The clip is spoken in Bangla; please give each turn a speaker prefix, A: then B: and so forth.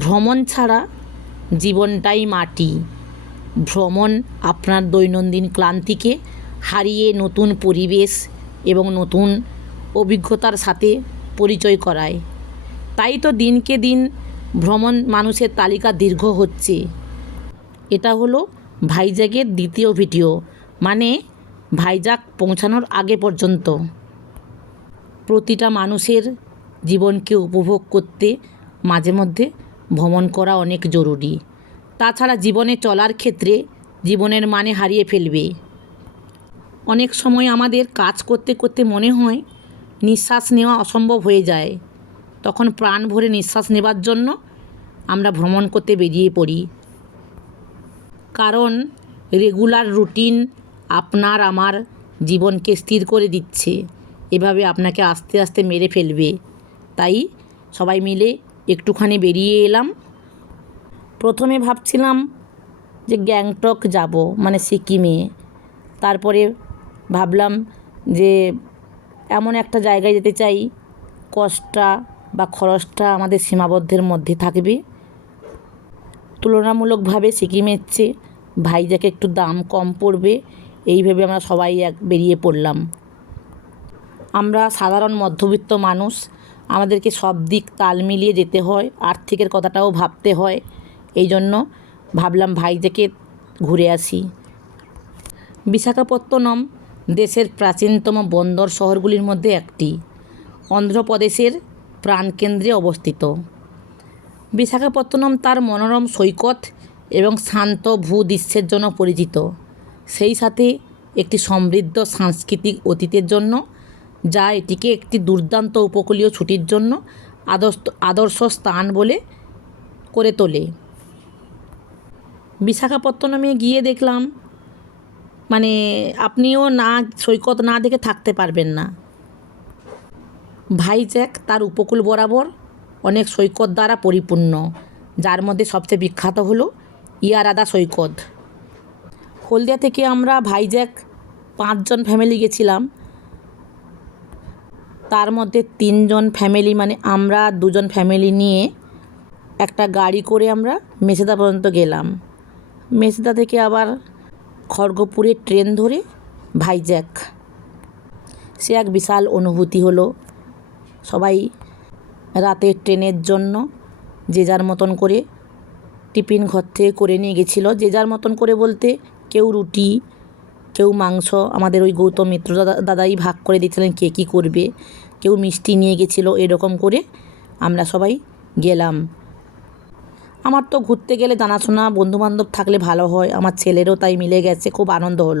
A: ভ্রমণ ছাড়া জীবনটাই মাটি। ভ্রমণ আপনার দৈনন্দিন ক্লান্তিকে হারিয়ে নতুন পরিবেশ এবং নতুন অভিজ্ঞতার সাথে পরিচয় করায়। তাই তো দিনকে দিন ভ্রমণ মানুষের তালিকা দীর্ঘ হচ্ছে। এটা হলো ভাইজ্যাগের দ্বিতীয় ভিডিও মানে ভাইজ্যাগ পৌঁছানোর আগে পর্যন্ত। প্রতিটা মানুষের জীবনকে উপভোগ করতে মাঝে মধ্যে ভ্রমণ করা অনেক জরুরি। তাছাড়া জীবনে চলার ক্ষেত্রে জীবনের মানে হারিয়ে ফেলবে। অনেক সময় আমাদের কাজ করতে করতে মনে হয়, নিঃশ্বাস নেওয়া অসম্ভব হয়ে যায়। তখন প্রাণ ভরে নিঃশ্বাস নেবার জন্য আমরা ভ্রমণ করতে বেরিয়ে পড়ি। কারণ রেগুলার রুটিন আপনার আমার জীবনকে স্থির করে দিচ্ছে। এভাবে আপনাকে আস্তে আস্তে মেরে ফেলবে। তাই সবাই মিলে একটুখানি বেরিয়ে এলাম। প্রথমে ভাবছিলাম যে গ্যাংটক যাব মানে সিকিমে। তারপরে ভাবলাম যে এমন একটা জায়গায় যেতে চাই, কষ্টটা বা খরচটা আমাদের সীমাবদ্ধের মধ্যে থাকবে। তুলনামূলকভাবে সিকিমের চেয়ে ভাইজ্যাকে একটু দাম কম পড়বে, এই ভেবে আমরা সবাই এক বেরিয়ে পড়লাম। আমরা সাধারণ মধ্যবিত্ত মানুষ আমাদেরকে সব দিক তাল মিলিয়ে যেতে হয়, আর্থিকের কথাটাও ভাবতে হয়। এই জন্য ভাবলাম ভাইজ্যাকে ঘুরে আসি। বিশাখাপত্তনম দেশের প্রাচীনতম বন্দর শহরগুলির মধ্যে একটি। অন্ধ্রপ্রদেশের প্রাণকেন্দ্রে অবস্থিত। বিশাখাপত্তনম তার মনোরম সৈকত এবং শান্ত ভূদৃশ্যের জন্য পরিচিত। সেই সাথে একটি সমৃদ্ধ সাংস্কৃতিক অতীতের জন্য যা এটিকে একটি দুর্দান্ত উপকূলীয় ছুটির জন্য আদর্শ আদর্শ স্থান বলে করে তোলে। বিশাখাপত্তনমে গিয়ে দেখলাম মানে আপনিও না, সৈকত না দেখে থাকতে পারবেন না। ভাইজ্যাক তার উপকূল বরাবর অনেক সৈকত দ্বারা পরিপূর্ণ, যার মধ্যে সবচেয়ে বিখ্যাত হলো ইয়ারাদা সৈকত। হলদিয়া থেকে আমরা ভাইজ্যাক পাঁচজন ফ্যামিলি গেছিলাম। তার মধ্যে তিনজন ফ্যামিলি মানে আমরা দুজন ফ্যামিলি নিয়ে একটা গাড়ি করে আমরা মেছেদা পর্যন্ত গেলাম। মেছেদা থেকে আবার খড়গপুরে ট্রেন ধরে ভাইজ্যাক। সে এক বিশাল অনুভূতি হলো। সবাই রাতের ট্রেনের জন্য যে যার মতন করে টিফিন ঘর থেকে করে নিয়ে গেছিল। যে যার মতন করে বলতে কেউ রুটি কেউ মাংস, আমাদের ওই গৌতম মিত্র দাদা, দাদাই ভাগ করে দিয়েছিলেন কে কী করবে। কেউ মিষ্টি নিয়ে গেছিল, এরকম করে আমরা সবাই গেলাম। আমার তো ঘুরতে গেলে জানাশোনা, বন্ধুবান্ধব থাকলে ভালো হয়, আমার ছেলেরও তাই মিলে গেছে, খুব আনন্দ হলো।